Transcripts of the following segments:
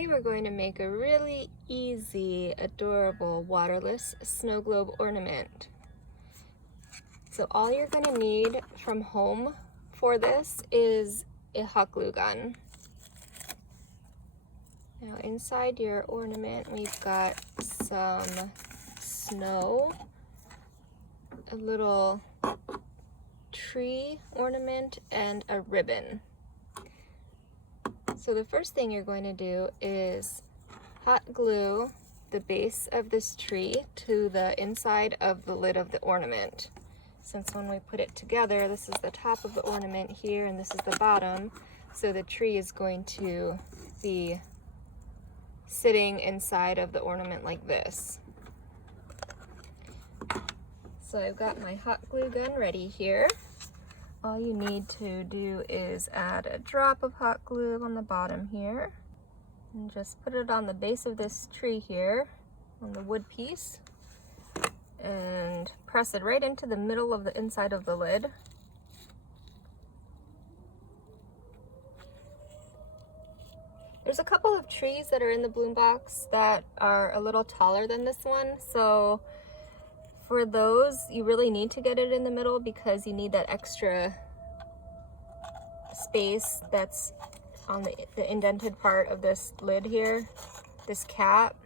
Today we're going to make a really easy, adorable waterless snow globe ornament. So all you're going to need from home for this is a hot glue gun. Now inside your ornament we've got some snow, a little tree ornament, and a ribbon. So the first thing you're going to do is hot glue the base of this tree to the inside of the lid of the ornament. Since when we put it together, this is the top of the ornament here and this is the bottom, so the tree is going to be sitting inside of the ornament like this. So I've got my hot glue gun ready here. All you need to do is add a drop of hot glue on the bottom here and just put it on the base of this tree here on the wood piece and press it right into the middle of the inside of the lid. There's a couple of trees that are in the bloom box that are a little taller than this one, so for those, you really need to get it in the middle because you need that extra space that's on the indented part of this lid here, this cap,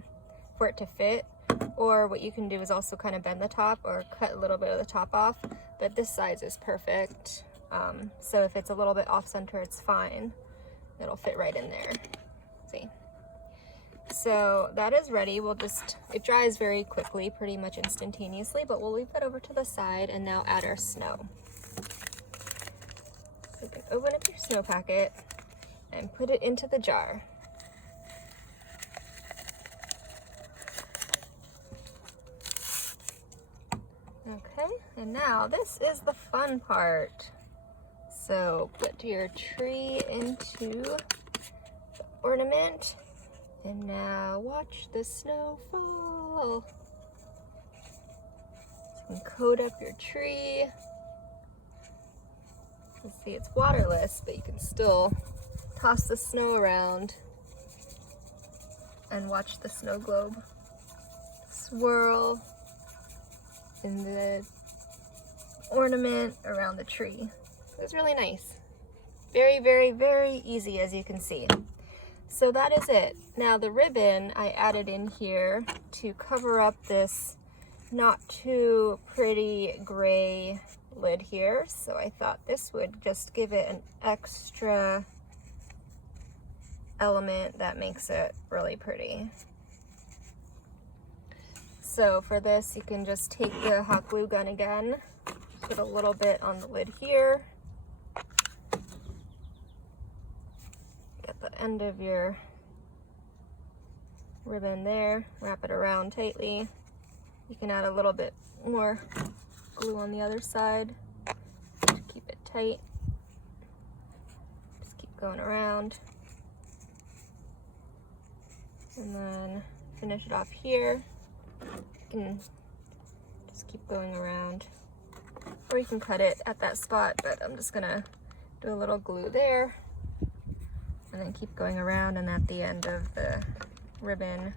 for it to fit. Or what you can do is also kind of bend the top or cut a little bit of the top off, but this size is perfect. So if it's a little bit off center, it's fine. It'll fit right in there. See? So that is ready. It dries very quickly, pretty much instantaneously, but we'll leave that over to the side and now add our snow. So you can open up your snow packet and put it into the jar. Okay, and now this is the fun part. So put your tree into the ornament. And now watch the snow fall. You can coat up your tree. You see it's waterless, but you can still toss the snow around and watch the snow globe swirl in the ornament around the tree. It's really nice. Very, very, very easy, as you can see. So that is it. Now the ribbon I added in here to cover up this not too pretty gray lid here. So I thought this would just give it an extra element that makes it really pretty. So for this, you can just take the hot glue gun again, put a little bit on the lid here. The end of your ribbon there, wrap it around tightly. You can add a little bit more glue on the other side to keep it tight. Just keep going around and then finish it off here. You can just keep going around, or you can cut it at that spot, but I'm just gonna do a little glue there and then keep going around, and at the end of the ribbon,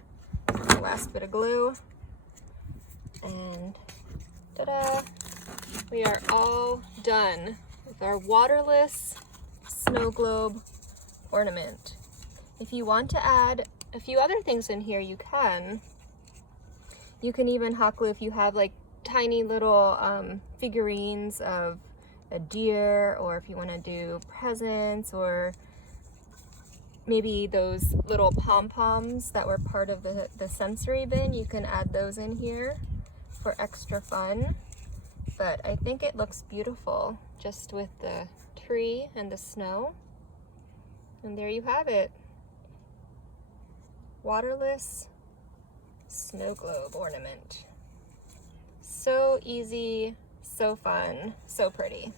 the last bit of glue. And ta-da! We are all done with our waterless snow globe ornament. If you want to add a few other things in here, you can. You can even hot glue if you have like tiny little figurines of a deer, or if you want to do presents, or maybe those little pom-poms that were part of the sensory bin, you can add those in here for extra fun. But I think it looks beautiful just with the tree and the snow. And there you have it. Waterless snow globe ornament. So easy, so fun, so pretty.